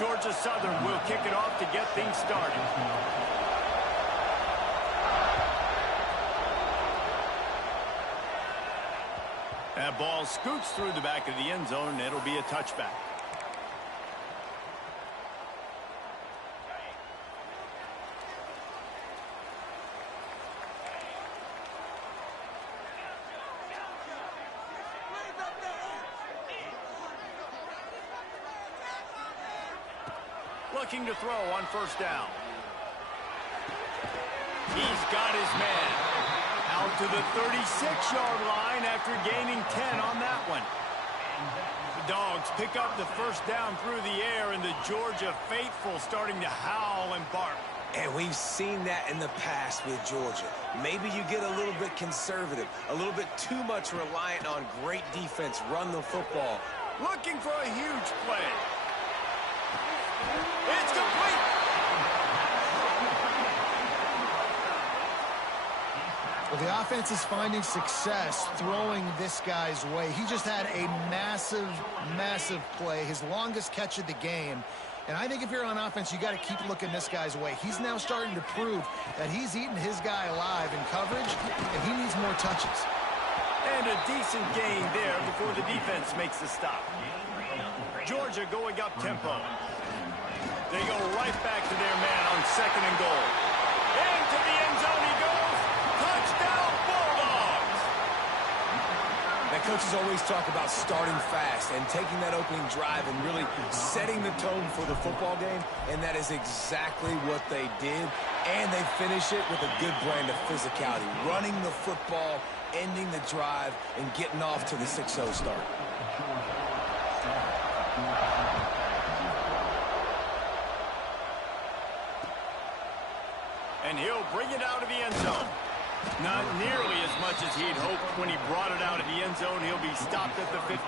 Georgia Southern will kick it off to get things started. That ball scoots through the back of the end zone, and it'll be a touchback. Looking to throw on first down. He's got his man. Out to the 36-yard line after gaining 10 on that one. The Dogs pick up the first down through the air, and the Georgia faithful starting to howl and bark. And we've seen that in the past with Georgia. Maybe you get a little bit conservative, a little bit too much reliant on great defense, run the football. Looking for a huge play. It's complete. Well, the offense is finding success throwing this guy's way. He just had a massive, massive play, his longest catch of the game. And I think if you're on offense, you got to keep looking this guy's way. He's now starting to prove that he's eating his guy alive in coverage, and he needs more touches. And a decent gain there before the defense makes the stop. Georgia going up tempo. They go right back to their man on second and goal. Into the end zone he goes. Touchdown, Bulldogs! Now, coaches always talk about starting fast and taking that opening drive and really setting the tone for the football game, and that is exactly what they did. And they finish it with a good brand of physicality, running the football, ending the drive, and getting off to the 6-0 start. And he'll bring it out of the end zone. Not nearly as much as he'd hoped when he brought it out of the end zone. He'll be stopped at the 15.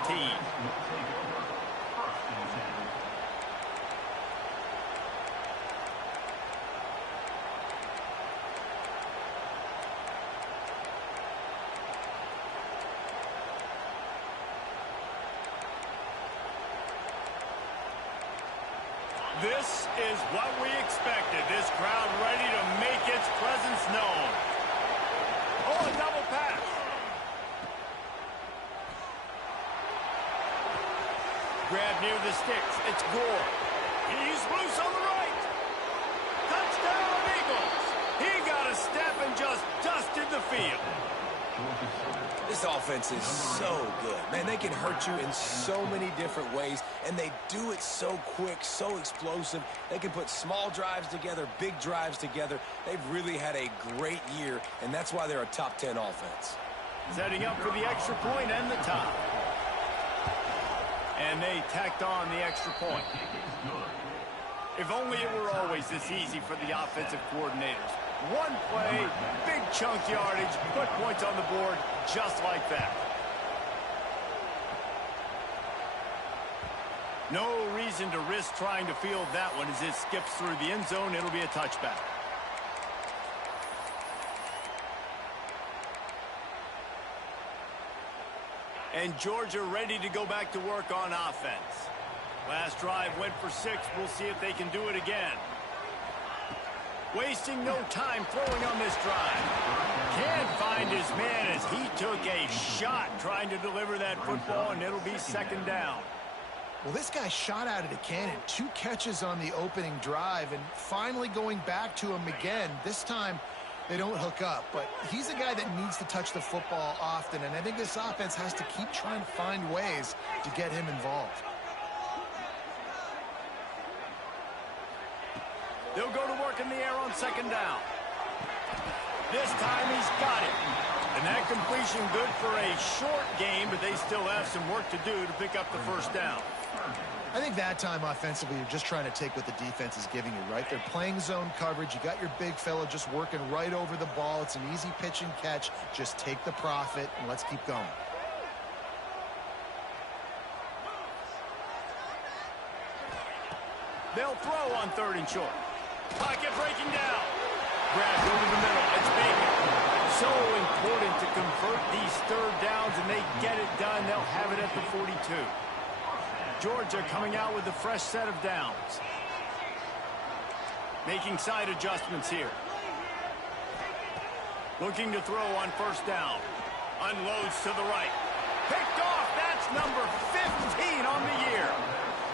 This is what we expected. This crowd ready to make its presence known. Oh, a double pass. Grab near the sticks. It's Gore. He's loose on the right. Touchdown, Eagles. He got a step and just dusted the field. This offense is so good. Man, they can hurt you in so many different ways, and they do it so quick, so explosive. They can put small drives together, big drives together. They've really had a great year, and that's why they're a top 10 offense. Setting up for the extra point and the top. And they tacked on the extra point. If only it were always this easy for the offensive coordinators. One play, big chunk yardage, put points on the board just like that. No reason to risk trying to field that one as it skips through the end zone. It'll be a touchback. And Georgia ready to go back to work on offense. Last drive went for 6. We'll see if they can do it again. Wasting no time throwing on this drive. Can't find his man as he took a shot trying to deliver that football, and it'll be second down. Well, this guy shot out of the cannon. 2 catches on the opening drive, and finally going back to him again. This time, they don't hook up, but he's a guy that needs to touch the football often, and I think this offense has to keep trying to find ways to get him involved. They'll go to work in the air on second down. This time he's got it. And that completion good for a short game, but they still have some work to do to pick up the first down. I think that time offensively, you're just trying to take what the defense is giving you, right? They're playing zone coverage. You got your big fella just working right over the ball. It's an easy pitch and catch. Just take the profit, and let's keep going. They'll throw on third and short. Pocket breaking down. Grabbed over the middle. It's Baker. So important to convert these third downs, and they get it done. They'll have it at the 42. Georgia coming out with a fresh set of downs. Making side adjustments here. Looking to throw on first down. Unloads to the right. Picked off. That's number 15 on the year.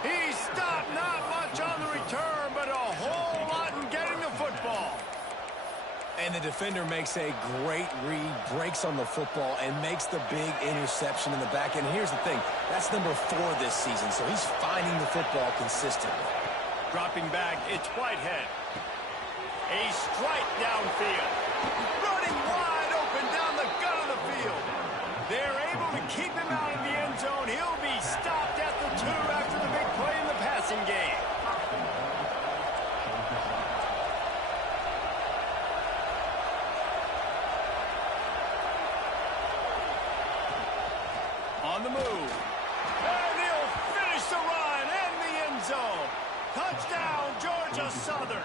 He stopped, not much on the return, but a whole lot in getting the football. And the defender makes a great read, breaks on the football, and makes the big interception in the back end. Here's the thing. That's number 4 this season, so he's finding the football consistently. Dropping back, it's Whitehead. A strike downfield. Running wide open down the gut of the field. They're able to keep him out of the end zone. He'll be stopped at the 2 after the big play in the passing game. On the move. And he'll finish the run in the end zone. Touchdown, Georgia Southern.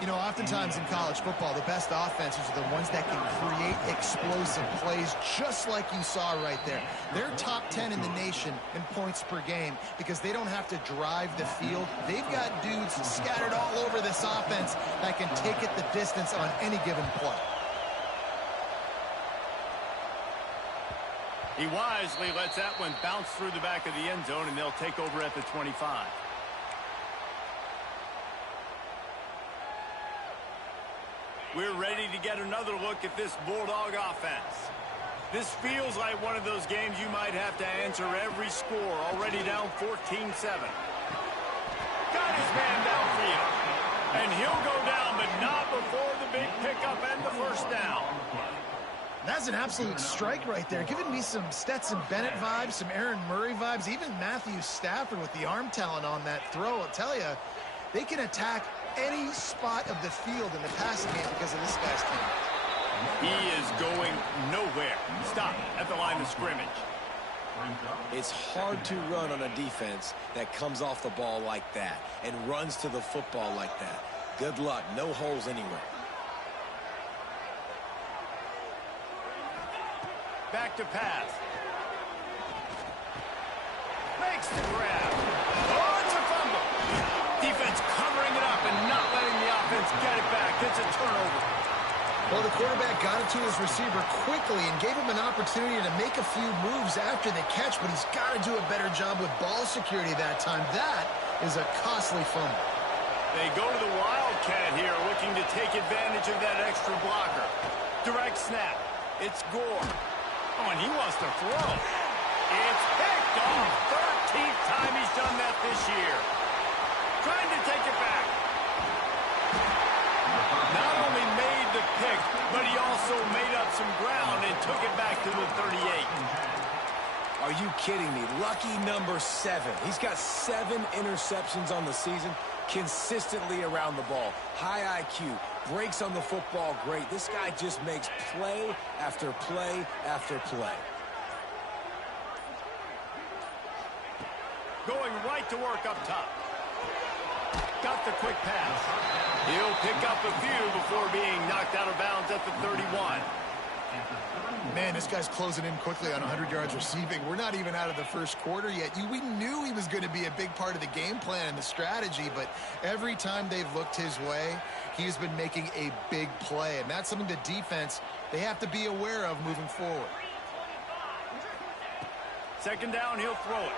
You know, oftentimes in college football, the best offenses are the ones that can create explosive plays, just like you saw right there. They're top 10 in the nation in points per game because they don't have to drive the field. They've got dudes scattered all over this offense that can take it the distance on any given play. He wisely lets that one bounce through the back of the end zone, and they'll take over at the 25. We're ready to get another look at this Bulldog offense. This feels like one of those games you might have to answer every score, already down 14-7. Got his man downfield. And he'll go down, but not before the big pickup and the first down. That's an absolute strike right there, giving me some Stetson Bennett vibes, some Aaron Murray vibes, even Matthew Stafford with the arm talent on that throw. I'll tell you, they can attack any spot of the field in the passing game because of this guy's talent. He is going nowhere. Stop at the line of scrimmage. It's hard to run on a defense that comes off the ball like that and runs to the football like that. Good luck. No holes anywhere. Back to pass. Makes the grab. Oh, it's a fumble. Defense covering it up and not letting the offense get it back. It's a turnover. Well, the quarterback got it to his receiver quickly and gave him an opportunity to make a few moves after the catch, but he's got to do a better job with ball security that time. That is a costly fumble. They go to the Wildcat here, looking to take advantage of that extra blocker. Direct snap. It's Gore. Oh, and he wants to throw. It's picked off. 13th time he's done that this year. Trying to take it back. Not only made the pick, but he also made up some ground and took it back to the 38. Are you kidding me? Lucky number 7. He's got 7 interceptions on the season, consistently around the ball. High IQ, breaks on the football great. This guy just makes play after play after play. Going right to work up top. Got the quick pass. He'll pick up a few before being knocked out of bounds at the 31. Man, this guy's closing in quickly on 100 yards receiving. We're not even out of the first quarter yet. We knew he was going to be a big part of the game plan and the strategy, but every time they've looked his way, he's been making a big play, and that's something the defense, they have to be aware of moving forward. Second down, he'll throw it.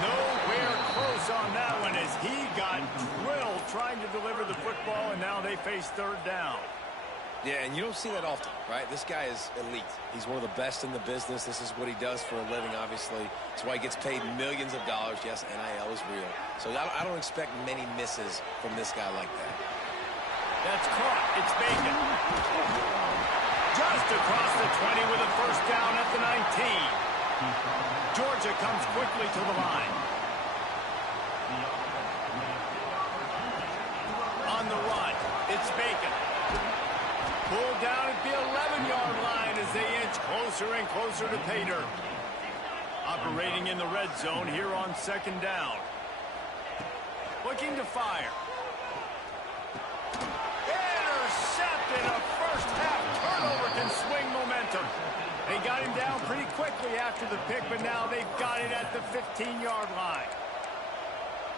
Nowhere close on that one as he got drilled trying to deliver the football, and now they face third down. Yeah, and you don't see that often, right? This guy is elite. He's one of the best in the business. This is what he does for a living, obviously. That's why he gets paid millions of dollars. Yes, NIL is real. So I don't expect many misses from this guy like that. That's caught. It's Bacon. Just across the 20 with a first down at the 19. Georgia comes quickly to the line. On the run, it's Bacon. Pulled down at the 11-yard line as they inch closer and closer to pay dirt. Operating in the red zone here on second down. Looking to fire. Intercepted. A first half turnover can swing momentum. They got him down pretty quickly after the pick, but now they've got it at the 15-yard line.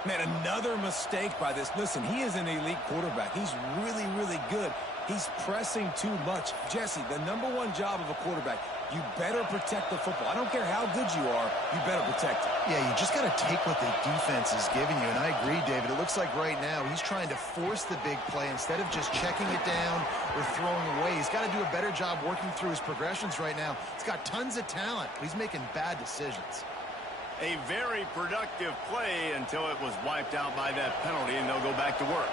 Man, another mistake by this. Listen, he is an elite quarterback. He's really, really good. He's pressing too much. Jesse, the #1 job of a quarterback, you better protect the football. I don't care how good you are, you better protect it. Yeah, you just got to take what the defense is giving you. And I agree, David. It looks like right now he's trying to force the big play instead of just checking it down or throwing away. He's got to do a better job working through his progressions right now. He's got tons of talent, but he's making bad decisions. A very productive play until it was wiped out by that penalty, and they'll go back to work.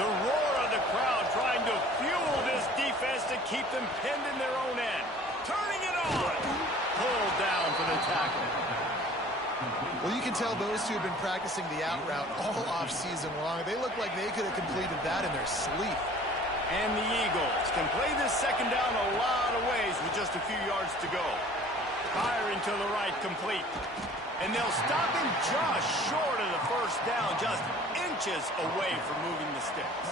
The roar of the crowd trying to fuel this defense to keep them pinned in their own end. Turning it on. Pulled down for the tackle. Well, you can tell those two have been practicing the out route all off-season long. They look like they could have completed that in their sleep. And the Eagles can play this second down a lot of ways with just a few yards to go. Firing to the right, complete. And they'll stop him just short of the first down, just inches away from moving the sticks.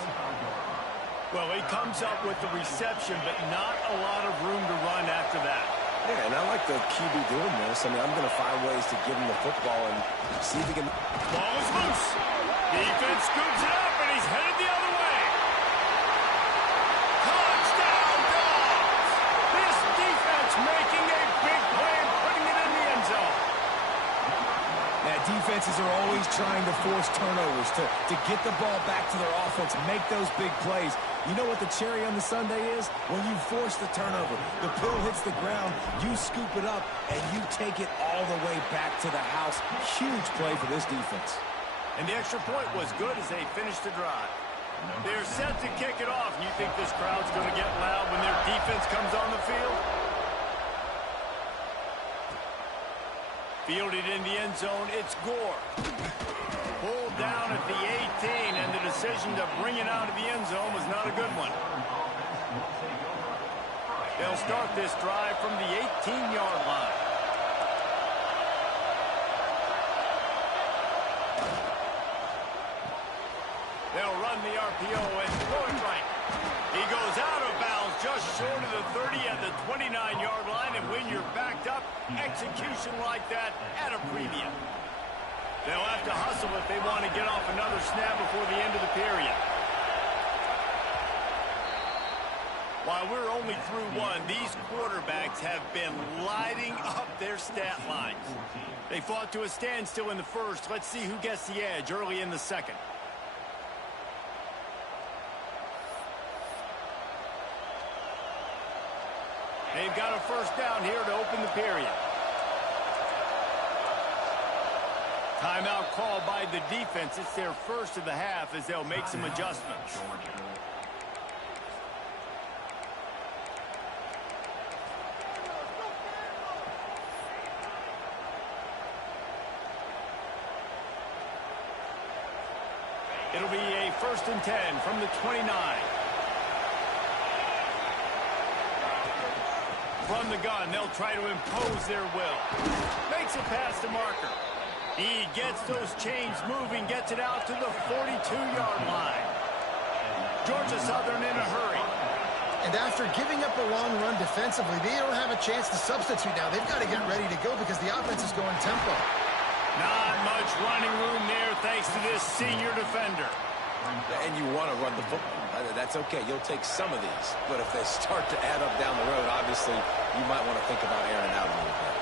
Well, he comes up with the reception, but not a lot of room to run after that. Yeah, and I like the QB doing this. I mean, I'm going to find ways to give him the football and see if he can... Ball is loose. Defense scoops it up, and he's headed the other way. Touchdown, Dogs! This defense making a big play and putting it in the end zone. Yeah, defenses are always trying to force turnovers to get the ball back to their offense, make those big plays. You know what the cherry on the sundae is? When you force the turnover, the pill hits the ground, you scoop it up, and you take it all the way back to the house. Huge play for this defense. And the extra point was good as they finished the drive. They're set to kick it off. You think this crowd's going to get loud when their defense comes on the field? Fielded in the end zone, it's Gore. Pulled down at the 18, and the decision to bring it out of the end zone was not a good one. They'll start this drive from the 18-yard line. They'll run the RPO and throw it right. He goes out of bounds just short of the 30 at the 29-yard line, and when you're backed up, execution like that at a premium. They'll have to hustle if they want to get off another snap before the end of the period. While we're only through one, these quarterbacks have been lighting up their stat lines. They fought to a standstill in the first. Let's see who gets the edge early in the second. They've got a first down here to open the period. Timeout called by the defense. It's their first of the half as they'll make some adjustments. It'll be a 1st and 10 from the 29. From the gun, they'll try to impose their will. Makes it past the marker. He gets those chains moving, gets it out to the 42-yard line. Georgia Southern in a hurry. And after giving up a long run defensively, they don't have a chance to substitute now. They've got to get ready to go because the offense is going tempo. Not much running room there thanks to this senior defender. And you want to run the football. That's okay. You'll take some of these. But if they start to add up down the road, obviously, you might want to think about airing out a little bit.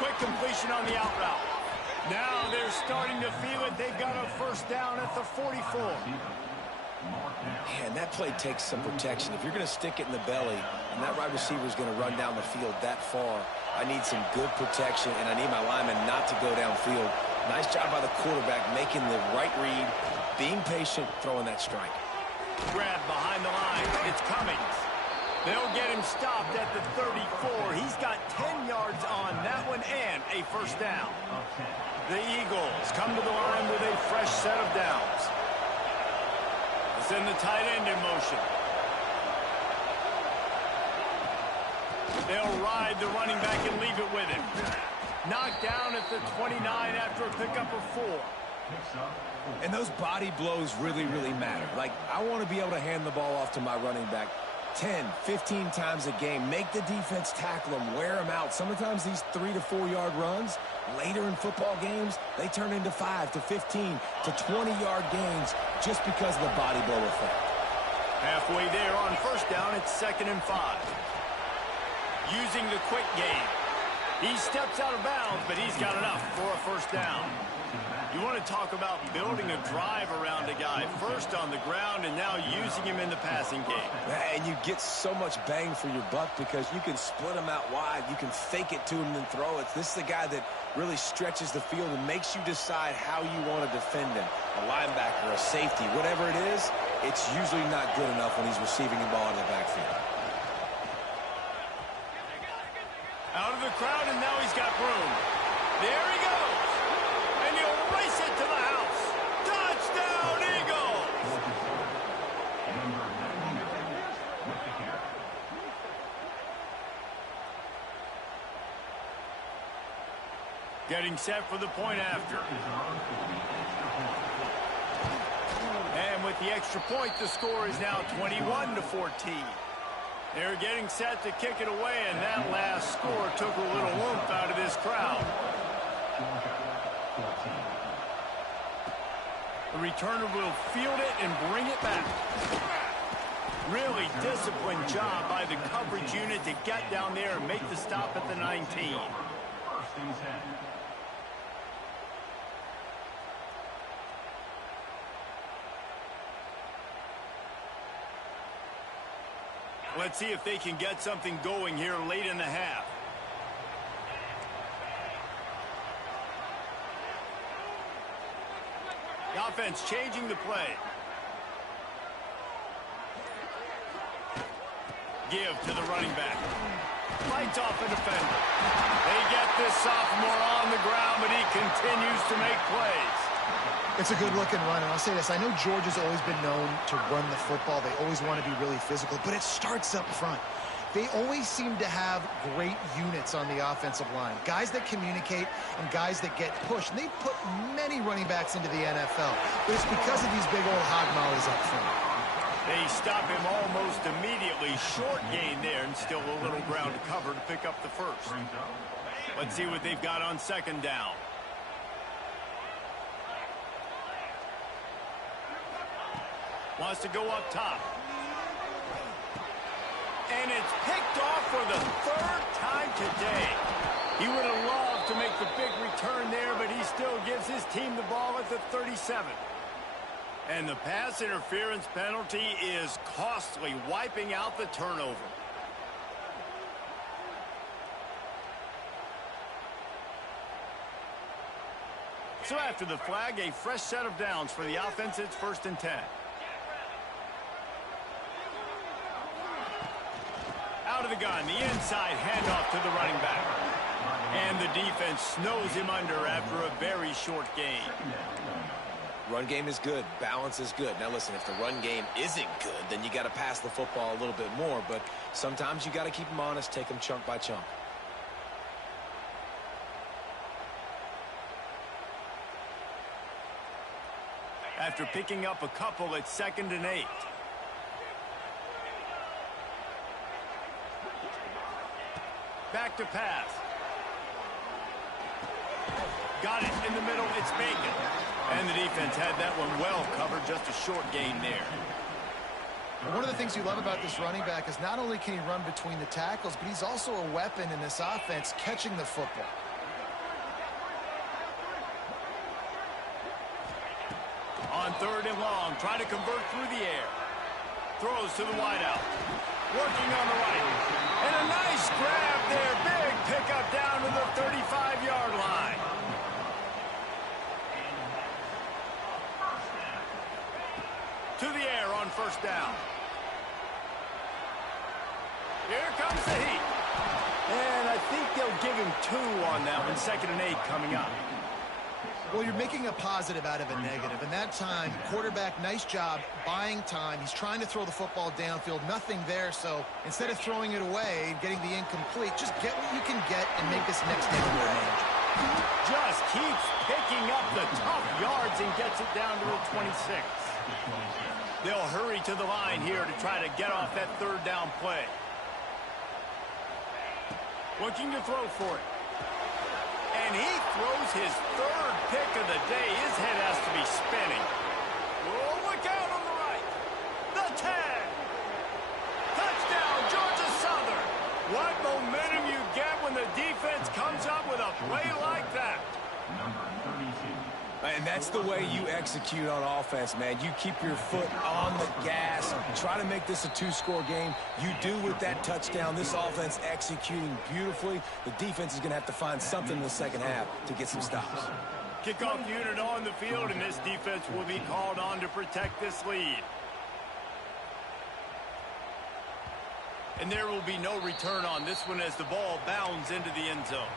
Quick completion on the out route. Now they're starting to feel it. They've got a first down at the 44. And that play takes some protection. If you're going to stick it in the belly and that wide receiver is going to run down the field that far, I need some good protection, and I need my lineman not to go downfield. Nice job by the quarterback making the right read, being patient, throwing that strike. Grab behind the line. It's Cummings. They'll get him stopped at the 34. He's got 10 yards on that one and a first down. The Eagles come to the line with a fresh set of downs. Send the tight end in motion. They'll ride the running back and leave it with him. Knocked down at the 29 after a pickup of 4. And those body blows really, really matter. Like, I want to be able to hand the ball off to my running back 10, 15 times a game. Make the defense tackle them, wear them out. Sometimes these 3 to 4 yard runs, later in football games, they turn into 5 to 15 to 20-yard gains just because of the body blow effect. Halfway there on first down, it's 2nd and 5. Using the quick game. He steps out of bounds, but he's got enough for a first down. You want to talk about building a drive around a guy. First on the ground and now using him in the passing game. And you get so much bang for your buck because you can split him out wide. You can fake it to him and throw it. This is the guy that really stretches the field and makes you decide how you want to defend him. A linebacker, a safety, whatever it is, it's usually not good enough when he's receiving the ball in the backfield. Out of the crowd, and now he's got room. There he goes. And he'll race it to the house. Touchdown, Eagles! Getting set for the point after. And with the extra point, the score is now 21 to 14. They're getting set to kick it away, and that last score took a little oomph out of this crowd. The returner will field it and bring it back. Really disciplined job by the coverage unit to get down there and make the stop at the 19. Let's see if they can get something going here late in the half. The offense changing the play. Give to the running back. Fights off a defender. They get this sophomore on the ground, but he continues to make plays. It's a good-looking run, and I'll say this. I know Georgia's always been known to run the football. They always want to be really physical, but it starts up front. They always seem to have great units on the offensive line. Guys that communicate and guys that get pushed. And they've put many running backs into the NFL, but it's because of these big old hog mollies up front. They stop him almost immediately. Short gain there, and still a little ground to cover to pick up the first. Let's see what they've got on 2nd down. Wants to go up top. And it's picked off for the 3rd time today. He would have loved to make the big return there, but he still gives his team the ball at the 37. And the pass interference penalty is costly, wiping out the turnover. So after the flag, a fresh set of downs for the offense. It's 1st and 10. Out of the gun, the inside handoff to the running back. And the defense snows him under after a very short game. Run game is good. Balance is good. Now, listen, if the run game isn't good, then you got to pass the football a little bit more. But sometimes you got to keep them honest, take them chunk by chunk. After picking up a couple, it's 2nd and 8. Back to pass. Got it in the middle. It's Bacon. And the defense had that one well covered. Just a short gain there. One of the things you love about this running back is not only can he run between the tackles, but he's also a weapon in this offense catching the football. On 3rd and long, trying to convert through the air. Throws to the wideout. Working on the right. And a nice grab there. Big pickup down to the 35-yard line. To the air on 1st down. Here comes the heat. And I think they'll give him 2 on that one. 2nd and 8 coming up. Well, you're making a positive out of a negative. And that time, quarterback, nice job buying time. He's trying to throw the football downfield. Nothing there. So instead of throwing it away and getting the incomplete, just get what you can get and make this next game more manageable. Just keeps picking up the tough yards and gets it down to the 26. They'll hurry to the line here to try to get off that third down play. Looking to throw for it. And he throws his third pick of the day. His head has to be spinning. Oh, look out on the right. The tag. Touchdown, Georgia Southern. What momentum you get when the defense comes up with a play like that. Number 32. And that's the way you execute on offense, man. You keep your foot on the gas. Try to make this a two-score game. You do with that touchdown. This offense executing beautifully. The defense is going to have to find something in the second half to get some stops. Kickoff unit on the field, and this defense will be called on to protect this lead. And there will be no return on this one as the ball bounds into the end zone.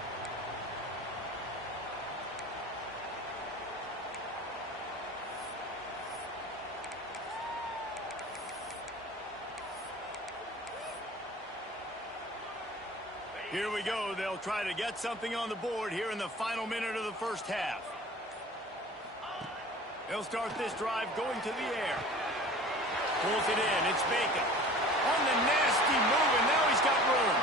Here we go. They'll try to get something on the board here in the final minute of the first half. They'll start this drive going to the air. Pulls it in. It's Baker. On the nasty move, and now he's got room.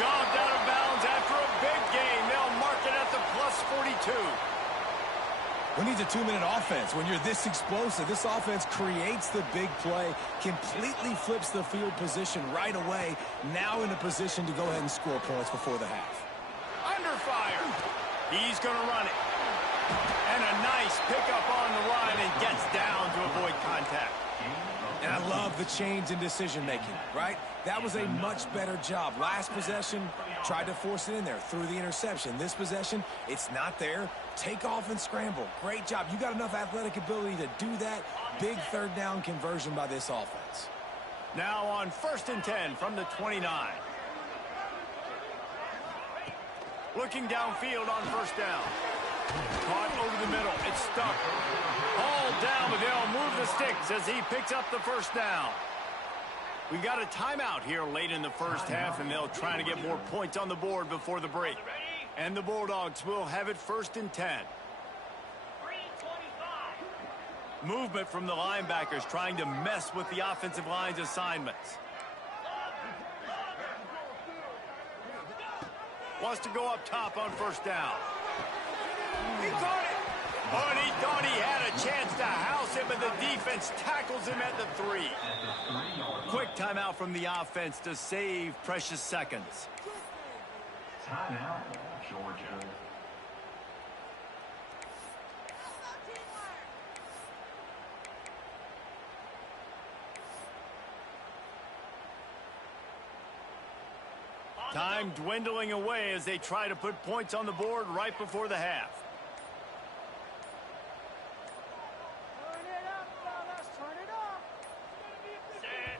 Shoved out of bounds after a big gain. They'll mark it at the plus 42. Who needs a 2-minute offense? When you're this explosive, this offense creates the big play, completely flips the field position right away, now in a position to go ahead and score points before the half. Under fire. He's going to run it. And a nice pickup on the line and gets down to avoid contact. And I love the change in decision-making, right? That was a much better job. Last possession, tried to force it in there, threw the interception. This possession, it's not there. Take off and scramble. Great job. You got enough athletic ability to do that. Big third down conversion by this offense. Now on 1st and 10 from the 29. Looking downfield on 1st down. Caught over the middle. It's stuck. Hauled down, but they'll move the sticks as he picks up the 1st down. We got a timeout here late in the first half, and they'll try to get more points on the board before the break. And the Bulldogs will have it 1st and 10. Movement from the linebackers trying to mess with the offensive line's assignments. Wants to go up top on 1st down. He caught it. Oh, and he thought he had a chance to house him, but the defense tackles him at the 3. Quick timeout from the offense to save precious seconds. Timeout, Georgia. Time dwindling away as they try to put points on the board right before the half.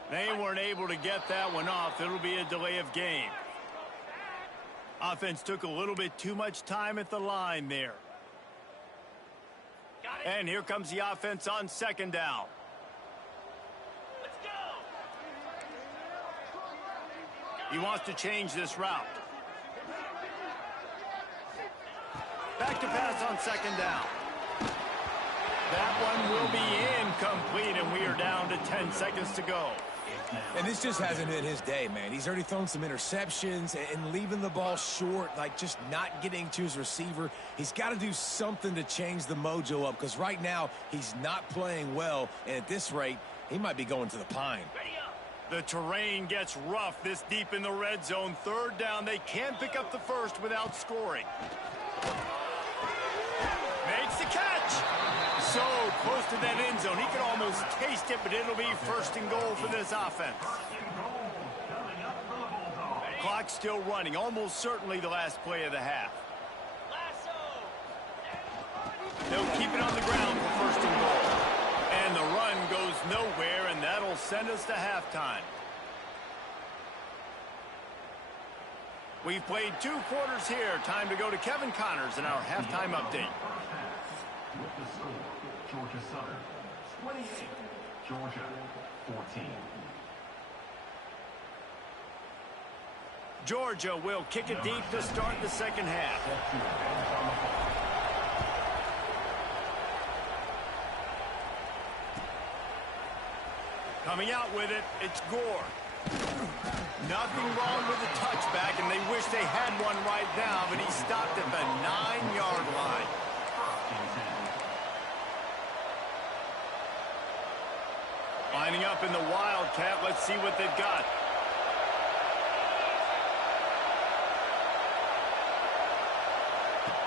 They weren't able to get that one off. It'll be a delay of game. Offense took a little bit too much time at the line there. And here comes the offense on 2nd down. Let's go. He wants to change this route. Back to pass on 2nd down. That one will be incomplete, and we are down to 10 seconds to go. And this just hasn't been his day, man. He's already thrown some interceptions and leaving the ball short, like just not getting to his receiver. He's got to do something to change the mojo up, because right now he's not playing well, and at this rate, he might be going to the pine. The terrain gets rough this deep in the red zone. 3rd down, they can't pick up the 1st without scoring. Makes the catch. So close to that end zone. He could almost taste it, but it'll be 1st and goal for this offense. Clock still running. Almost certainly the last play of the half. They'll keep it on the ground for 1st and goal. And the run goes nowhere, and that'll send us to halftime. We've played 2 quarters here. Time to go to Kevin Connors in our halftime update. With the score, Georgia Southern 28, Georgia 14. Georgia will kick it deep to start the second half. Coming out with it, it's Gore. Nothing wrong with the touchback, and they wish they had one right now, but he stopped at the 9-yard line. Lining up in the Wildcat. Let's see what they've got.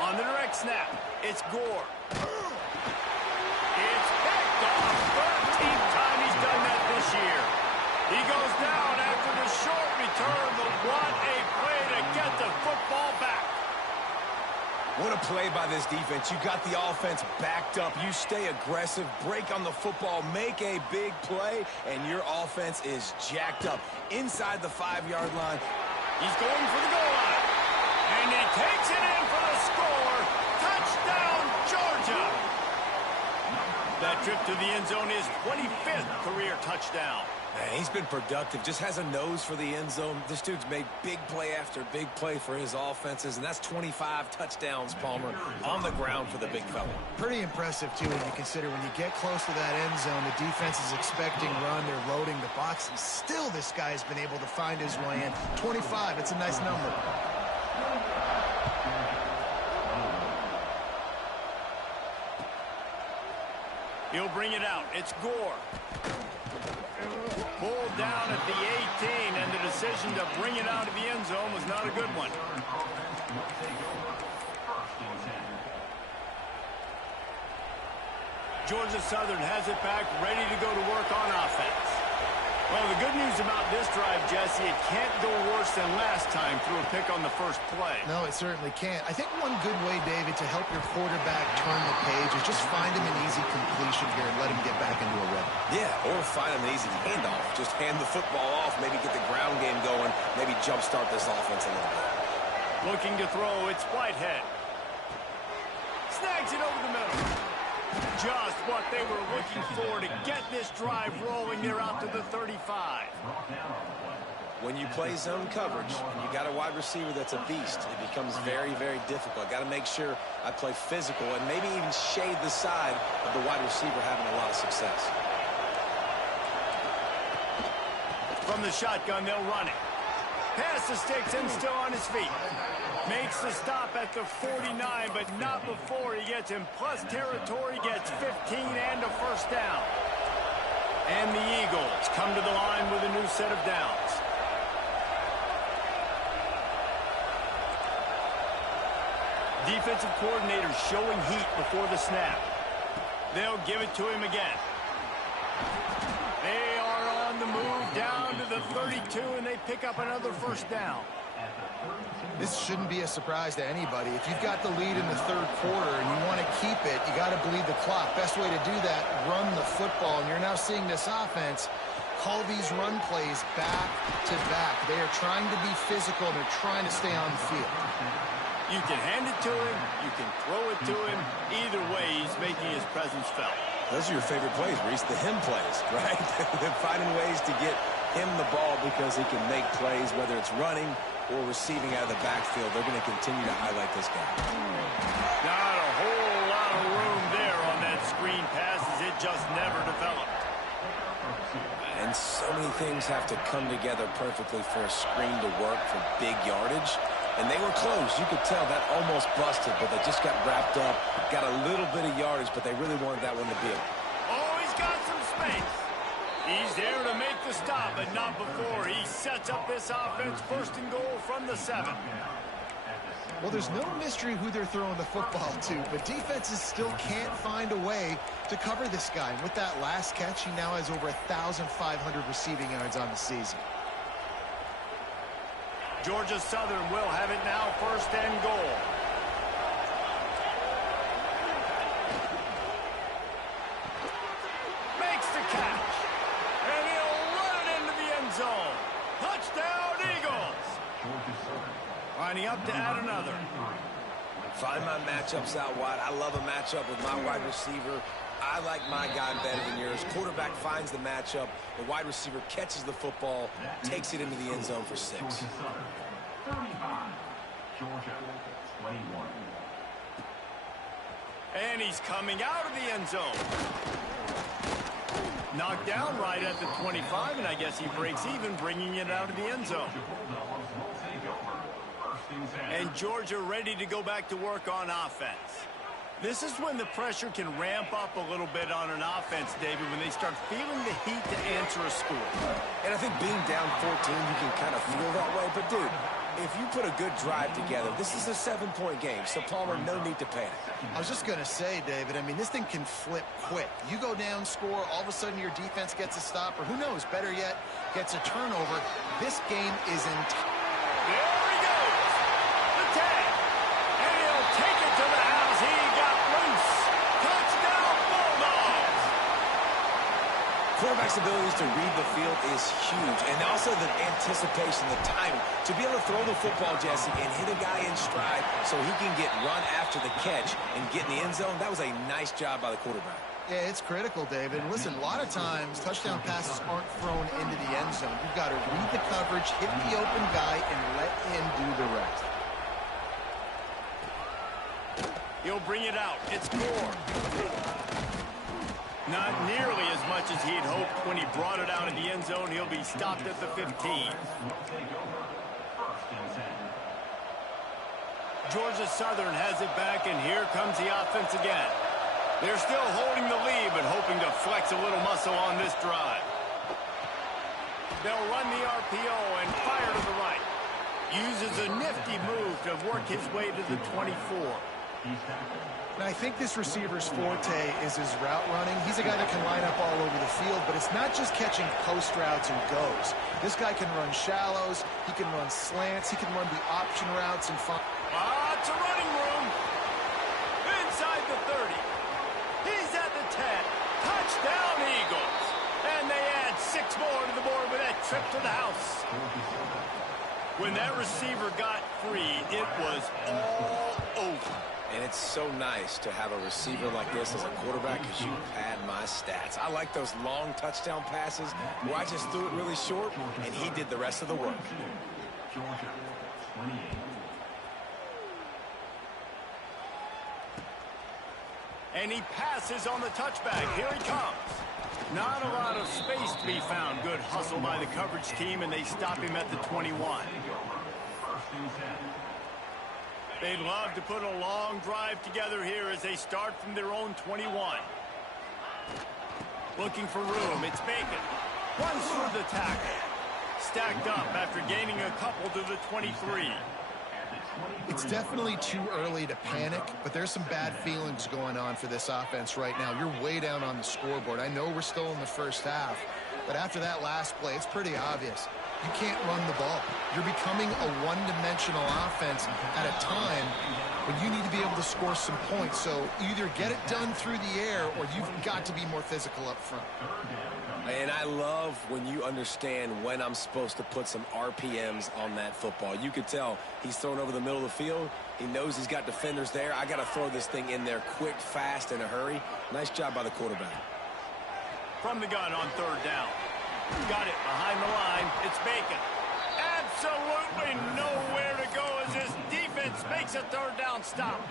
On the direct snap, it's Gore. It's picked off. 13th time he's done that this year. He goes down after the short return, but what a play to get the football back. What a play by this defense. You got the offense backed up. You stay aggressive, break on the football, make a big play, and your offense is jacked up. Inside the 5-yard line. He's going for the goal line. And he takes it in for the score. Touchdown, Georgia. That trip to the end zone is 25th career touchdown. Man, he's been productive, just has a nose for the end zone. This dude's made big play after big play for his offenses, and that's 25 touchdowns, Palmer, on the ground for the big fella. Pretty impressive, too, when you consider when you get close to that end zone, the defense is expecting run, they're loading the box, and still this guy's been able to find his way in. 25, it's a nice number. He'll bring it out. It's Gore. Pulled down at the 18, and the decision to bring it out of the end zone was not a good one. Georgia Southern has it back, ready to go to work on offense. Well, the good news about this drive, Jesse, it can't go worse than last time through a pick on the first play. No, it certainly can't. I think one good way, David, to help your quarterback turn the page is just find him an easy completion here and let him get back into a rhythm. Yeah, or find him an easy handoff. Just hand the football off, maybe get the ground game going, maybe jumpstart this offense a little bit. Looking to throw, it's Whitehead. Snags it over the middle. Just what they were looking for to get this drive rolling. They're out to the 35. When you play zone coverage and you got a wide receiver that's a beast, it becomes very, very difficult. Got to make sure I play physical and maybe even shade the side of the wide receiver having a lot of success. From the shotgun, they'll run it. Pass the sticks and still on his feet. Makes the stop at the 49, but not before he gets in plus territory, gets 15 and a first down. And the Eagles come to the line with a new set of downs. Defensive coordinator showing heat before the snap. They'll give it to him again. They are on the move down to the 32, and they pick up another first down. This shouldn't be a surprise to anybody. If you've got the lead in the third quarter and you want to keep it, you got to bleed the clock. Best way to do that, run the football. And you're now seeing this offense call these run plays back to back. They are trying to be physical. They're trying to stay on the field. You can hand it to him. You can throw it to him. Either way, he's making his presence felt. Those are your favorite plays, Reese, the him plays, right? They're finding ways to get him the ball because he can make plays, whether it's running or receiving out of the backfield. They're going to continue to highlight this guy. Not a whole lot of room there on that screen pass as it just never developed. And so many things have to come together perfectly for a screen to work for big yardage. And they were close. You could tell that almost busted, but they just got wrapped up, got a little bit of yardage, but they really wanted that one to be a... Oh, he's got some space. He's there to make the stop, but not before he sets up this offense first and goal from the 7. Well, there's no mystery who they're throwing the football to, but defenses still can't find a way to cover this guy. And with that last catch, he now has over 1,500 receiving yards on the season. Georgia Southern will have it now, first and goal. Makes the catch. And he'll run it into the end zone. Touchdown, Eagles. Lining up to add another. Find my matchups out wide. I love a matchup with my wide receiver. I like my guy better than yours. Quarterback finds the matchup. The wide receiver catches the football, takes it into the end zone for 6. 35. Georgia, 21. And he's coming out of the end zone. Knocked down right at the 25, and I guess he breaks even, bringing it out of the end zone. And Georgia ready to go back to work on offense. This is when the pressure can ramp up a little bit on an offense, David, when they start feeling the heat to answer a score. And I think being down 14, you can kind of feel that way. But, dude, if you put a good drive together, this is a 7-point game. So, Palmer, no need to panic. I was just going to say, David, I mean, this thing can flip quick. You go down, score, all of a sudden your defense gets a stop, or who knows, better yet, gets a turnover. This game is in. There he goes. The tag. And he'll take it to the house. He got loose. Touchdown, Bulldogs. Quarterback's abilities to read the field is huge. And also the anticipation, the timing. To be able to throw the football, Jesse, and hit a guy in stride so he can get run after the catch and get in the end zone, that was a nice job by the quarterback. Yeah, it's critical, David. And listen, a lot of times touchdown passes aren't thrown into the end zone. You've got to read the coverage, hit the open guy, and let him do the rest. He'll bring it out. It's Gore. Not nearly as much as he'd hoped when he brought it out of the end zone. He'll be stopped at the 15. Georgia Southern has it back, and here comes the offense again. They're still holding the lead, but hoping to flex a little muscle on this drive. They'll run the RPO and fire to the right. Uses a nifty move to work his way to the 24. And I think this receiver's forte is his route running. He's a guy that can line up all over the field, but it's not just catching post routes and goes. This guy can run shallows, he can run slants, he can run the option routes and find. Lots of running room. Inside the 30. He's at the 10. Touchdown, Eagles. And they add 6 more to the board with that trip to the house. When that receiver got free, it was all over. And it's so nice to have a receiver like this as a quarterback because you pad my stats. I like those long touchdown passes where I just threw it really short, and he did the rest of the work. Georgia, 28. And he passes on the touchback. Here he comes. Not a lot of space to be found. Good hustle by the coverage team, and they stop him at the 21. They'd love to put a long drive together here as they start from their own 21. Looking for room. It's Bacon. Runs through the tackle. Stacked up after gaining a couple to the 23. It's definitely too early to panic, but there's some bad feelings going on for this offense right now. You're way down on the scoreboard. I know we're still in the first half, but after that last play, it's pretty obvious. You can't run the ball. You're becoming a one-dimensional offense at a time when you need to be able to score some points. So either get it done through the air or you've got to be more physical up front. And I love when you understand when I'm supposed to put some RPMs on that football. You could tell he's thrown over the middle of the field. He knows he's got defenders there. I got to throw this thing in there quick, fast, in a hurry. Nice job by the quarterback. From the gun on 3rd down. Got it behind the line. It's Bacon. Absolutely nowhere to go as this defense makes a 3rd down stop.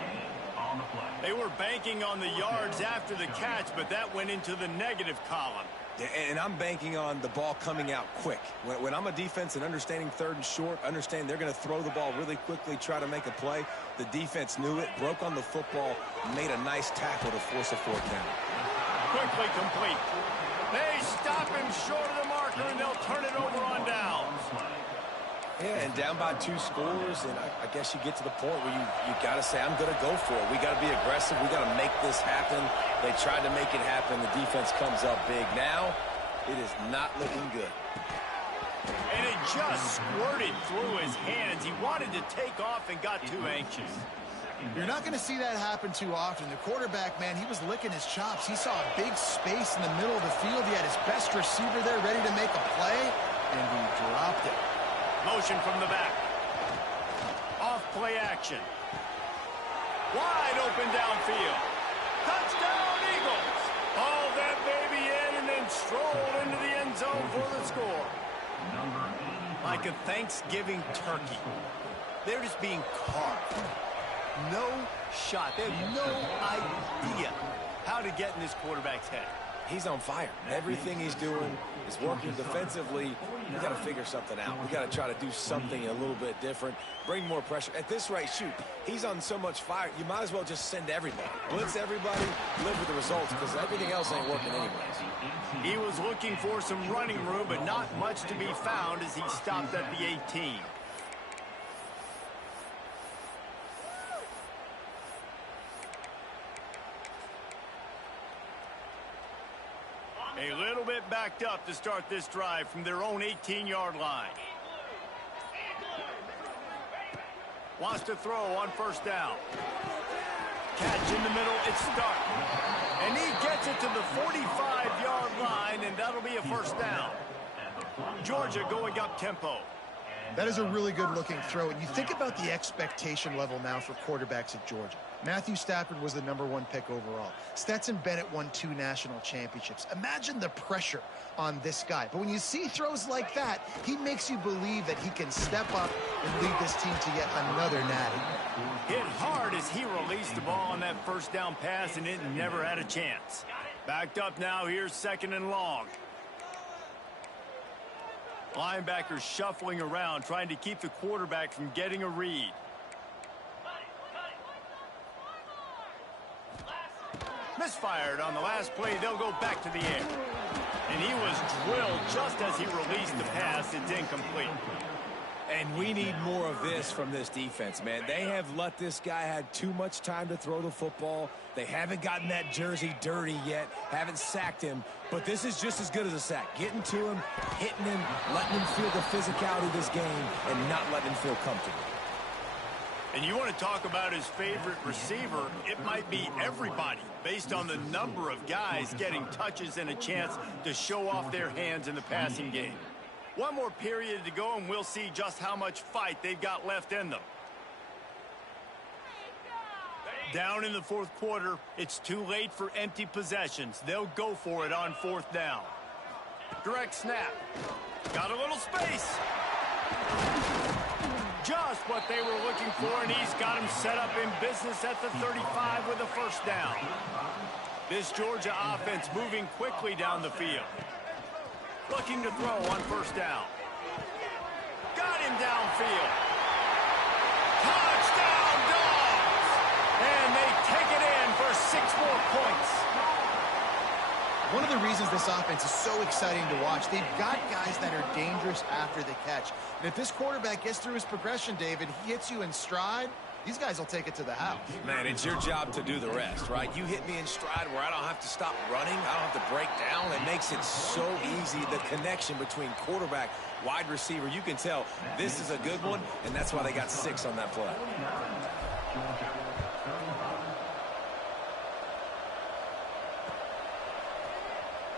They were banking on the yards after the catch, but that went into the negative column. Yeah, and I'm banking on the ball coming out quick. When I'm a defense and understanding 3rd and short, understand they're going to throw the ball really quickly, try to make a play. The defense knew it, broke on the football, made a nice tackle to force a 4th down. Quickly complete. They stop him short of the marker, and they'll turn it over on downs. Yeah, and down by 2 scores, and I guess you get to the point where you got to say, I'm going to go for it. We got to be aggressive. We got to make this happen. They tried to make it happen. The defense comes up big. Now, it is not looking good. And it just squirted through his hands. He wanted to take off and got too anxious. You're not going to see that happen too often. The quarterback, man, he was licking his chops. He saw a big space in the middle of the field. He had his best receiver there ready to make a play, and he dropped it. Motion from the back. Off play action. Wide open downfield. Touchdown, Eagles. Haul that baby in and then stroll into the end zone for the score. Like a Thanksgiving turkey. They're just being carved. No shot. They have no idea how to get in this quarterback's head. He's on fire. Everything he's doing is working defensively. We got to figure something out. We got to try to do something a little bit different, bring more pressure. At this rate, shoot, he's on so much fire, you might as well just send everybody. Blitz everybody, live with the results, because everything else ain't working anyways. He was looking for some running room, but not much to be found as he stopped at the 18. A little bit backed up to start this drive from their own 18-yard line. Wants to throw on first down. Catch in the middle, it's Stark. And he gets it to the 45-yard line, and that'll be a first down. Georgia going up tempo. That is a really good-looking throw. And you think about the expectation level now for quarterbacks at Georgia. Matthew Stafford was the #1 pick overall. Stetson Bennett won 2 national championships. Imagine the pressure on this guy. But when you see throws like that, he makes you believe that he can step up and lead this team to yet another natty. Hit hard as he released the ball on that first down pass, and it never had a chance. Backed up now, here's 2nd and long. Linebackers shuffling around, trying to keep the quarterback from getting a read. Misfired on the last play. They'll go back to the air. And he was drilled just as he released the pass. It's incomplete. And we need more of this from this defense, man. They have let this guy have too much time to throw the football. They haven't gotten that jersey dirty yet, haven't sacked him. But this is just as good as a sack. Getting to him, hitting him, letting him feel the physicality of this game, and not letting him feel comfortable. And you want to talk about his favorite receiver, it might be everybody, based on the number of guys getting touches and a chance to show off their hands in the passing game. One more period to go, and we'll see just how much fight they've got left in them. Down in the 4th quarter, it's too late for empty possessions. They'll go for it on 4th down. Direct snap. Got a little space. Just what they were looking for, and he's got him set up in business at the 35 with a first down. This Georgia offense moving quickly down the field. Looking to throw on first down. Got him downfield. Touchdown, Dogs! And they take it in for 6 more points. One of the reasons this offense is so exciting to watch, they've got guys that are dangerous after the catch. And if this quarterback gets through his progression, David, he hits you in stride, these guys will take it to the house. Man, it's your job to do the rest, right? You hit me in stride where I don't have to stop running. I don't have to break down. It makes it so easy, the connection between quarterback, wide receiver. You can tell this is a good one, and that's why they got 6 on that play.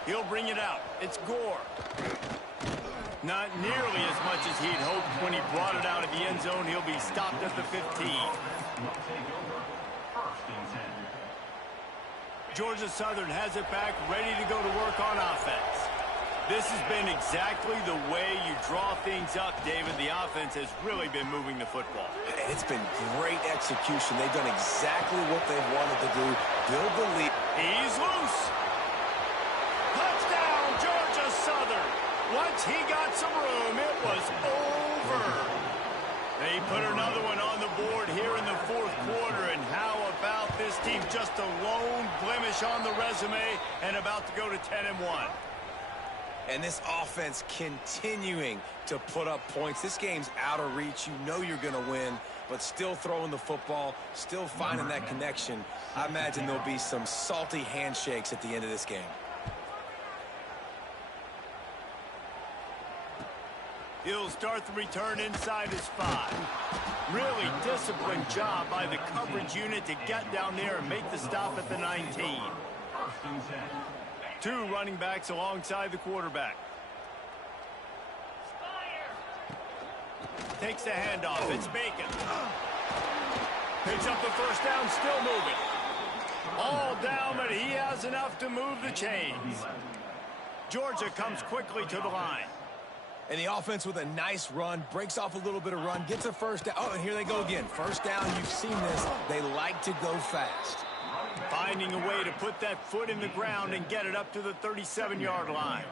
He'll bring it out. It's Gore. Not nearly as much as he'd hoped when he brought it out of the end zone. He'll be stopped at the 15. Georgia Southern has it back, ready to go to work on offense. This has been exactly the way you draw things up, David. The offense has really been moving the football. And it's been great execution. They've done exactly what they've wanted to do. Build the lead. He's loose. Touchdown, Georgia Southern. Once he got some room, it was over. They put another one on the board here in the 4th quarter. And how about this team? Just a lone blemish on the resume and about to go to 10-1. And this offense continuing to put up points. This game's out of reach. You know you're going to win, but still throwing the football, still finding that connection. I imagine there'll be some salty handshakes at the end of this game. He'll start the return inside his 5. Really disciplined job by the coverage unit to get down there and make the stop at the 19. 2 running backs alongside the quarterback. Takes the handoff. It's Bacon. Picks up the first down, still moving. All down, but he has enough to move the chains. Georgia comes quickly to the line. And the offense with a nice run, breaks off a little bit of run, gets a first down. Oh, and here they go again. First down, you've seen this. They like to go fast. Finding a way to put that foot in the ground and get it up to the 37-yard line.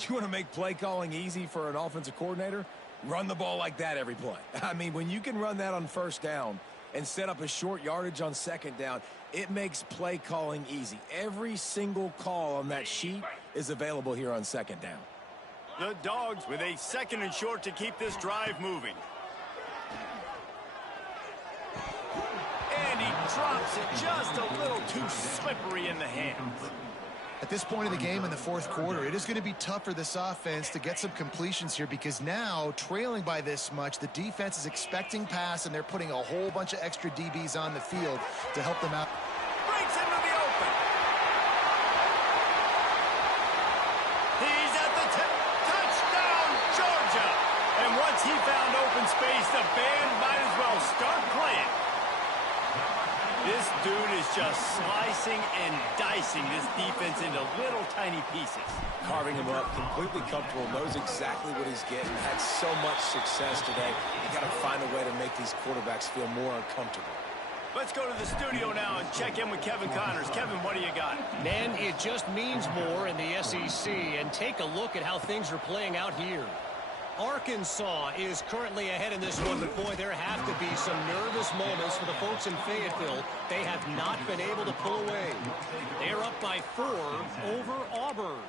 You want to make play calling easy for an offensive coordinator? Run the ball like that every play. I mean, when you can run that on first down and set up a short yardage on second down, it makes play calling easy. Every single call on that sheet is available here on second down. The Dogs with a 2nd and short to keep this drive moving. And he drops it just a little too slippery in the hands. At this point of the game in the 4th quarter, it is going to be tough for this offense to get some completions here because now, trailing by this much, the defense is expecting pass, and they're putting a whole bunch of extra DBs on the field to help them out. Breaks into the open. He's at the tip. Touchdown, Georgia. And once he found open space, the band might as well start playing. This dude is just slicing and dicing this defense into little tiny pieces. Carving him up, completely comfortable, knows exactly what he's getting, had so much success today. You got to find a way to make these quarterbacks feel more uncomfortable. Let's go to the studio now and check in with Kevin Connors. Kevin, what do you got? Man, it just means more in the SEC, and take a look at how things are playing out here. Arkansas is currently ahead in this one, but boy, there have to be some nervous moments for the folks in Fayetteville. They have not been able to pull away. They're up by 4 over Auburn.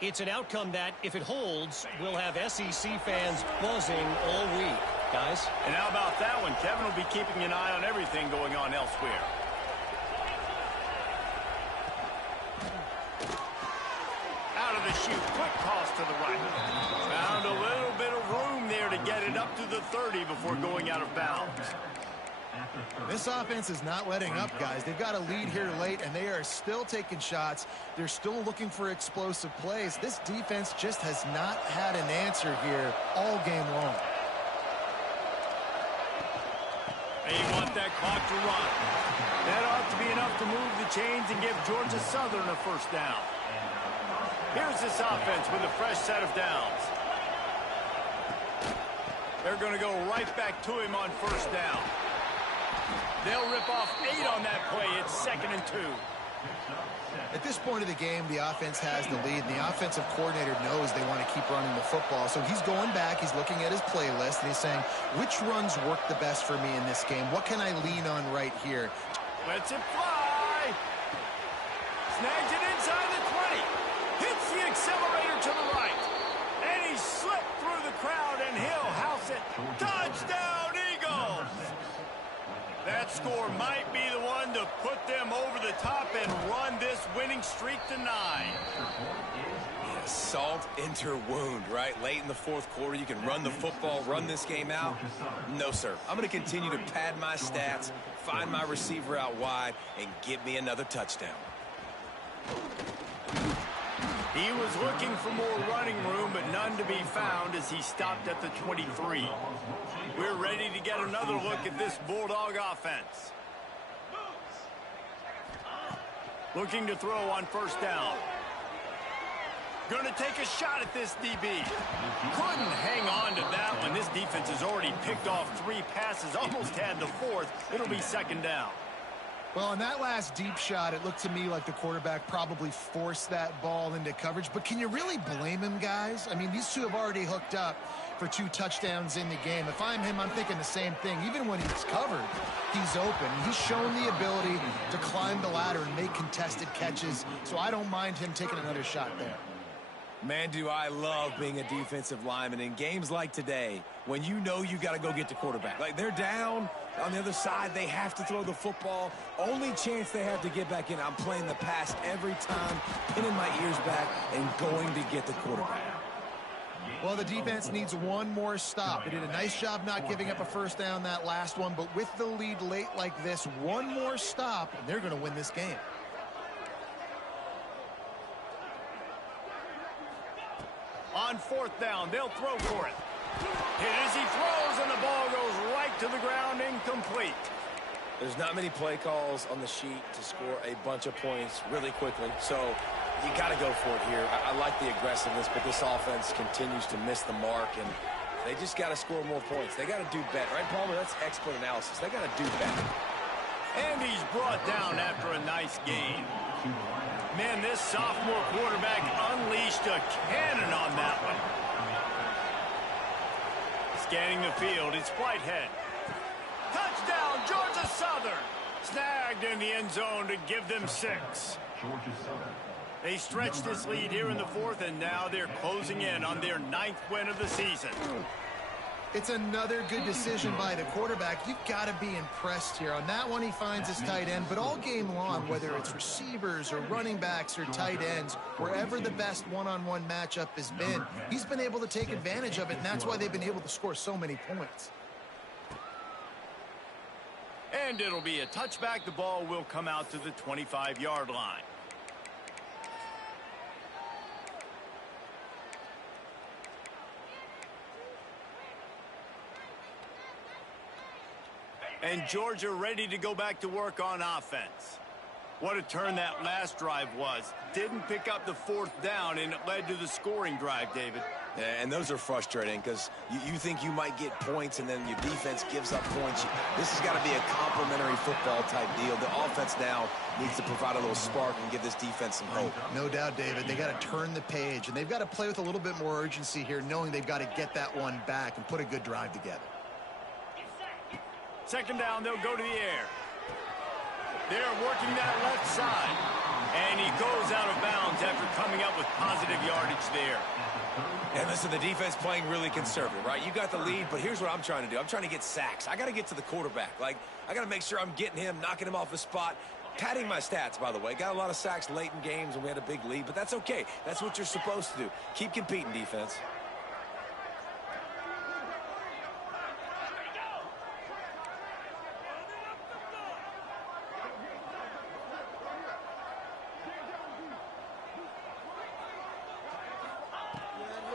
It's an outcome that, if it holds, will have SEC fans buzzing all week. Guys? And how about that one? Kevin will be keeping an eye on everything going on elsewhere. Out of the chute, quick toss to the right. Found a little bit of room there to get it up to the 30 before going out of bounds. This offense is not letting up, guys. They've got a lead here late, and they are still taking shots. They're still looking for explosive plays. This defense just has not had an answer here all game long. They want that clock to run. That ought to be enough to move the chains and give Georgia Southern a first down. Here's this offense with a fresh set of downs. They're going to go right back to him on first down. They'll rip off 8 on that play. It's 2nd and 2. At this point of the game, the offense has the lead, and the offensive coordinator knows they want to keep running the football. So he's going back, he's looking at his playlist, and he's saying, which runs work the best for me in this game? What can I lean on right here? Lets it fly. Snags it inside the 20. Hits the accelerator to the right. And he slipped through the crowd, and he'll house it. Touchdown, Eagles! That score might be the one to put them over the top and run this winning streak to 9. Yeah, salt into wound, right? Late in the 4th quarter, you can run the football, run this game out. No, sir. I'm going to continue to pad my stats, find my receiver out wide, and get me another touchdown. He was looking for more running room, but none to be found as he stopped at the 23. We're ready to get another look at this Bulldog offense. Looking to throw on first down. Going to take a shot at this DB. Couldn't hang on to that one. This defense has already picked off 3 passes, almost had the 4th. It'll be 2nd down. Well, on that last deep shot, it looked to me like the quarterback probably forced that ball into coverage. But can you really blame him, guys? I mean, these two have already hooked up for 2 touchdowns in the game. If I'm him, I'm thinking the same thing. Even when he's covered, he's open. He's shown the ability to climb the ladder and make contested catches. So I don't mind him taking another shot there. Man, do I love being a defensive lineman in games like today when you know you got to go get the quarterback. Like, they're down on the other side. They have to throw the football. Only chance they have to get back in. I'm playing the pass every time, pinning my ears back and going to get the quarterback. Well, the defense needs one more stop. They did a nice job not giving up a first down that last one, but with the lead late like this, one more stop, and they're going to win this game. On 4th down, they'll throw for it. Hit as he throws, and the ball goes right to the ground, incomplete. There's not many play calls on the sheet to score a bunch of points really quickly, so you got to go for it here. I like the aggressiveness, but this offense continues to miss the mark, and they just got to score more points. They got to do better, right, Palmer? That's expert analysis. They got to do better. And he's brought down after a nice gain. Man, this sophomore quarterback unleashed a cannon on that one. Scanning the field, it's Whitehead. Touchdown, Georgia Southern. Snagged in the end zone to give them 6. They stretched this lead here in the fourth, and now they're closing in on their 9th win of the season. It's another good decision by the quarterback. You've got to be impressed here. On that one, he finds his tight end, but all game long, whether it's receivers or running backs or tight ends, wherever the best one-on-one matchup has been, he's been able to take advantage of it, and that's why they've been able to score so many points. And it'll be a touchback. The ball will come out to the 25-yard line. And Georgia ready to go back to work on offense. What a turn that last drive was. Didn't pick up the 4th down, and it led to the scoring drive, David. Yeah, and those are frustrating because you think you might get points, and then your defense gives up points. This has got to be a complimentary football type deal. The offense now needs to provide a little spark and give this defense some hope. No doubt, David. They got to turn the page, and they've got to play with a little bit more urgency here, knowing they've got to get that one back and put a good drive together. 2nd down, they'll go to the air. They're working that left side. And he goes out of bounds after coming up with positive yardage there. And listen, the defense playing really conservative, right? You got the lead, but here's what I'm trying to do. I'm trying to get sacks. I got to get to the quarterback. Like, I got to make sure I'm getting him, knocking him off his spot. Padding my stats, by the way. Got a lot of sacks late in games when we had a big lead, but that's okay. That's what you're supposed to do. Keep competing, defense.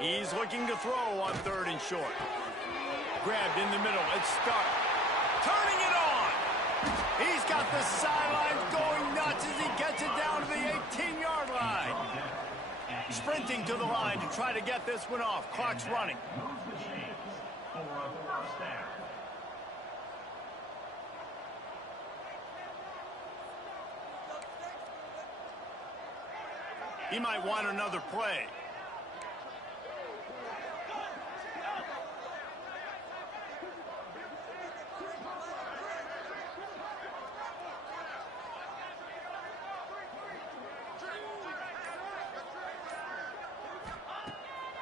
He's looking to throw on 3rd and short. Grabbed in the middle. It's Stark. Turning it on. He's got the sidelines going nuts as he gets it down to the 18-yard line. Sprinting to the line to try to get this one off. Clock's running. He might want another play.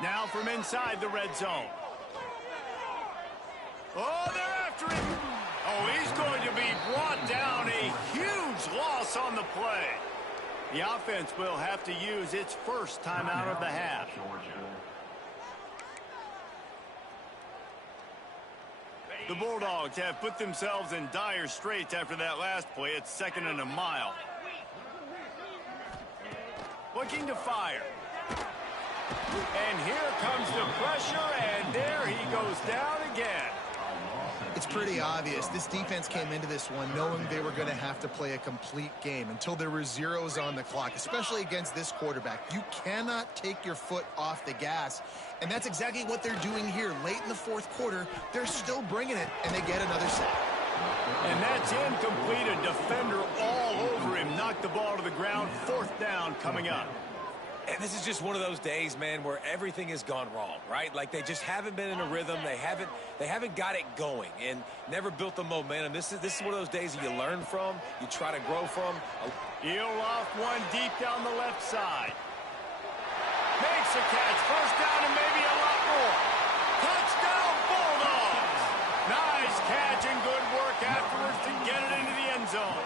Now from inside the red zone. Oh, they're after him. Oh, he's going to be brought down. A huge loss on the play. The offense will have to use its first timeout of the half. The Bulldogs have put themselves in dire straits after that last play. It's 2nd and a mile. Looking to fire. And here comes the pressure, and there he goes down again. It's pretty obvious. This defense came into this one knowing they were going to have to play a complete game until there were zeros on the clock, especially against this quarterback. You cannot take your foot off the gas, and that's exactly what they're doing here. Late in the 4th quarter, they're still bringing it, and they get another sack. And that's incomplete. A defender all over him. Knocked the ball to the ground. 4th down coming up. And this is just one of those days, man, where everything has gone wrong, right? Like they just haven't been in a rhythm. They haven't got it going and never built the momentum. This is one of those days that you learn from, you try to grow from. He'll off one deep down the left side. Makes a catch. 1st down and maybe a lot more. Touchdown Bulldogs. Nice catch and good work afterwards to get it into the end zone.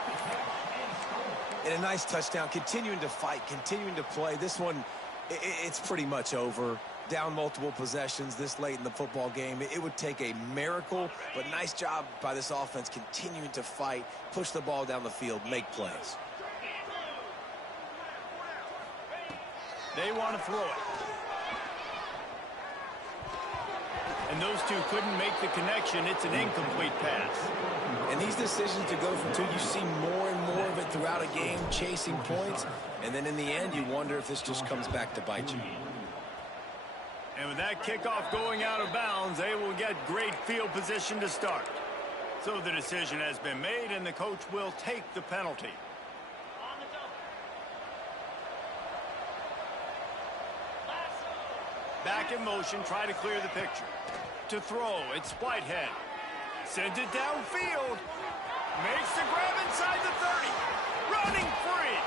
And a nice touchdown, continuing to fight, continuing to play. This one, it's pretty much over. Down multiple possessions this late in the football game. It would take a miracle, but nice job by this offense continuing to fight, push the ball down the field, make plays. They want to throw it. And those two couldn't make the connection. It's an incomplete pass. And these decisions to go for 2, you see more and more of it throughout a game, chasing points. And then in the end, you wonder if this just comes back to bite you. And with that kickoff going out of bounds, they will get great field position to start. So the decision has been made, and the coach will take the penalty. Back in motion, try to clear the picture. To throw, it's Whitehead. Sends it downfield. Makes the grab inside the 30. Running free.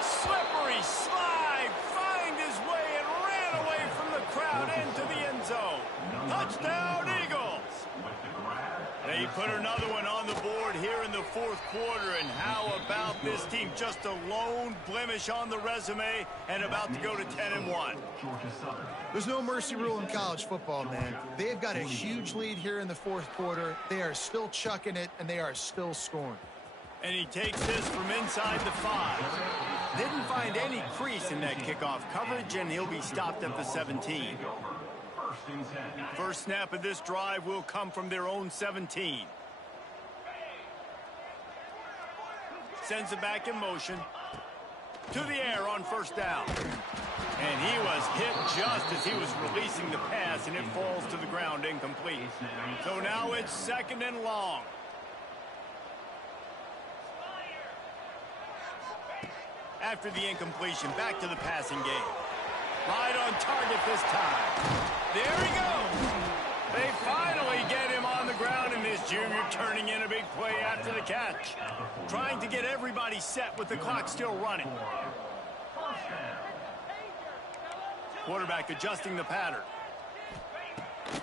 Slippery slide. Find his way and ran away from the crowd into the end zone. Touchdown, Eagles. They put another one on the board here in the fourth quarter, and how about this team? Just a lone blemish on the resume and about to go to 10-1. There's no mercy rule in college football, man. They've got a huge lead here in the fourth quarter. They are still chucking it, and they are still scoring. And he takes this from inside the 5. Didn't find any crease in that kickoff coverage, and he'll be stopped at the 17. First snap of this drive will come from their own 17. Sends it back in motion. To the air on first down. And he was hit just as he was releasing the pass, and it falls to the ground incomplete. So now it's 2nd and long. After the incompletion, back to the passing game. Right on target this time. There he goes. They finally get him on the ground, and this junior turning in a big play after the catch. Trying to get everybody set with the clock still running. Quarterback adjusting the pattern.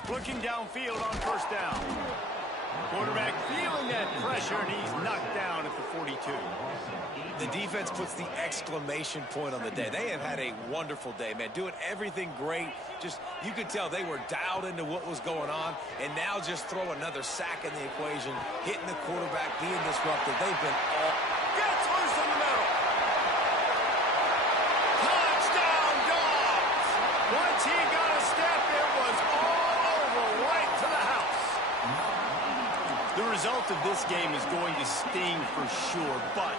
Looking downfield on first down. Quarterback feeling that pressure, and he's knocked down at the 42. The defense puts the exclamation point on the day. They have had a wonderful day, man. Doing everything great. Just, you could tell they were dialed into what was going on. And now just throw another sack in the equation. Hitting the quarterback, being disruptive. They've been all... Gets loose in the middle. Touchdown, Dogs. Once he got a step, it was all over right to the house. The result of this game is going to sting for sure, but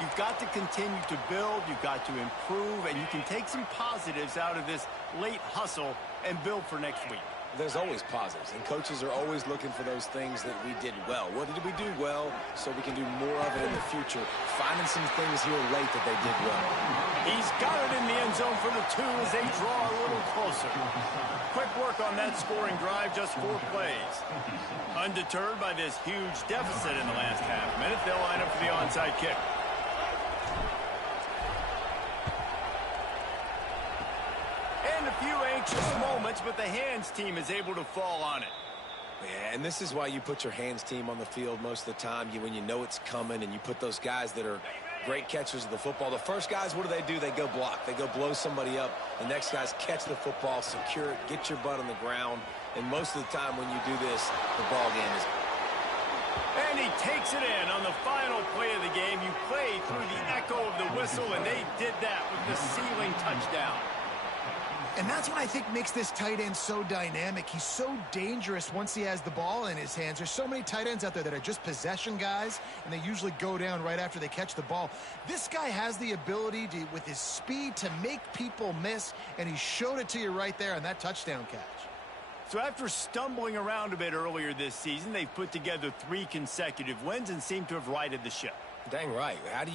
you've got to continue to build, you've got to improve, and you can take some positives out of this late hustle and build for next week. There's always positives, and coaches are always looking for those things that we did well. What did we do well so we can do more of it in the future? Finding some things here late that they did well. He's got it in the end zone for the 2 as they draw a little closer. Quick work on that scoring drive, just 4 plays. Undeterred by this huge deficit in the last half minute, they'll line up for the onside kick. And a few anxious moments, but the hands team is able to fall on it. Yeah, and this is why you put your hands team on the field most of the time, when you know it's coming, and you put those guys that are great catchers of the football. The first guys, what do? They go block. They go blow somebody up. The next guys catch the football, secure it, get your butt on the ground. And most of the time when you do this, the ball game is... And he takes it in on the final play of the game. You play through the echo of the whistle, and they did that with the ceiling touchdown. And that's what I think makes this tight end so dynamic. He's so dangerous once he has the ball in his hands. There's so many tight ends out there that are just possession guys, and they usually go down right after they catch the ball. This guy has the ability to, with his speed, to make people miss, and he showed it to you right there on that touchdown catch. So after stumbling around a bit earlier this season, they've put together 3 consecutive wins and seem to have righted the ship. Dang right. How do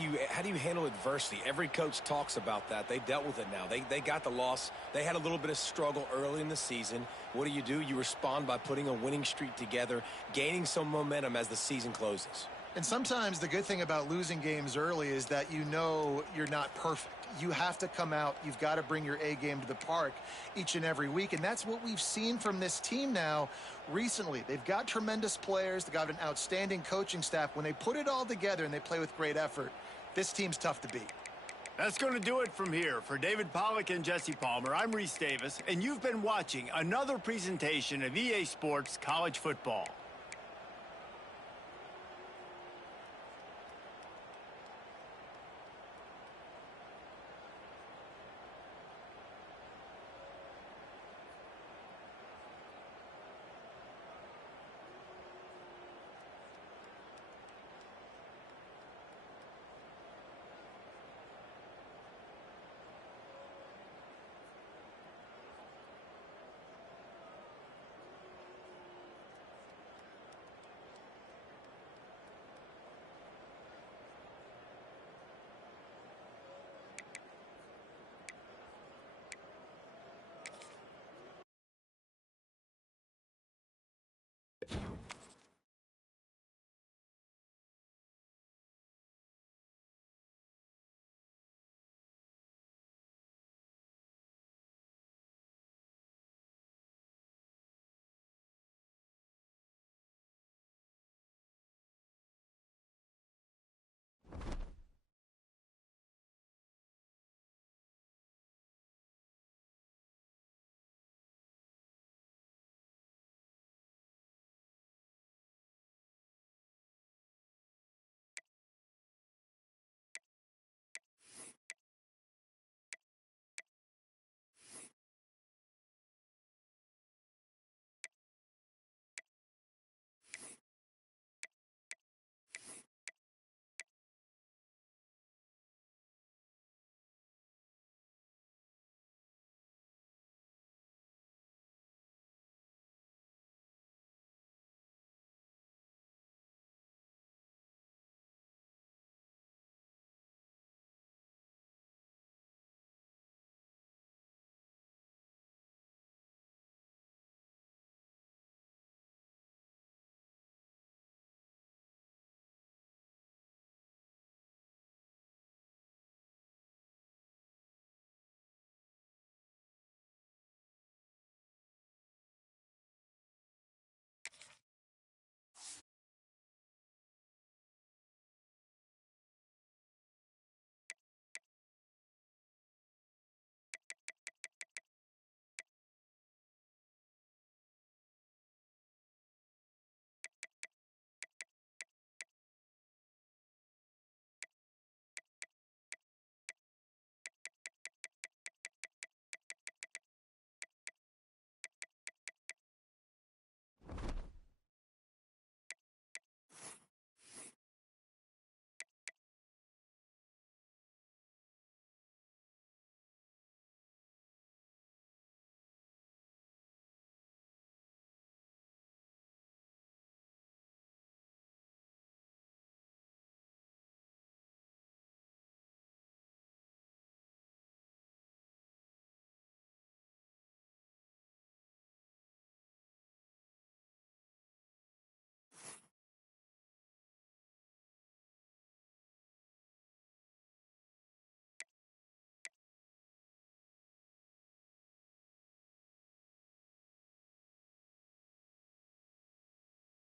you handle adversity? Every coach talks about that. They dealt with it now. They got the loss. They had a little bit of struggle early in the season. What do? You respond by putting a winning streak together, gaining some momentum as the season closes. And sometimes the good thing about losing games early is that you know you're not perfect. You have to come out. You've got to bring your A game to the park each and every week. And that's what we've seen from this team now recently. They've got tremendous players. They've got an outstanding coaching staff. When they put it all together and they play with great effort, this team's tough to beat. That's going to do it from here. For David Pollack and Jesse Palmer, I'm Reese Davis, and you've been watching another presentation of EA Sports College Football.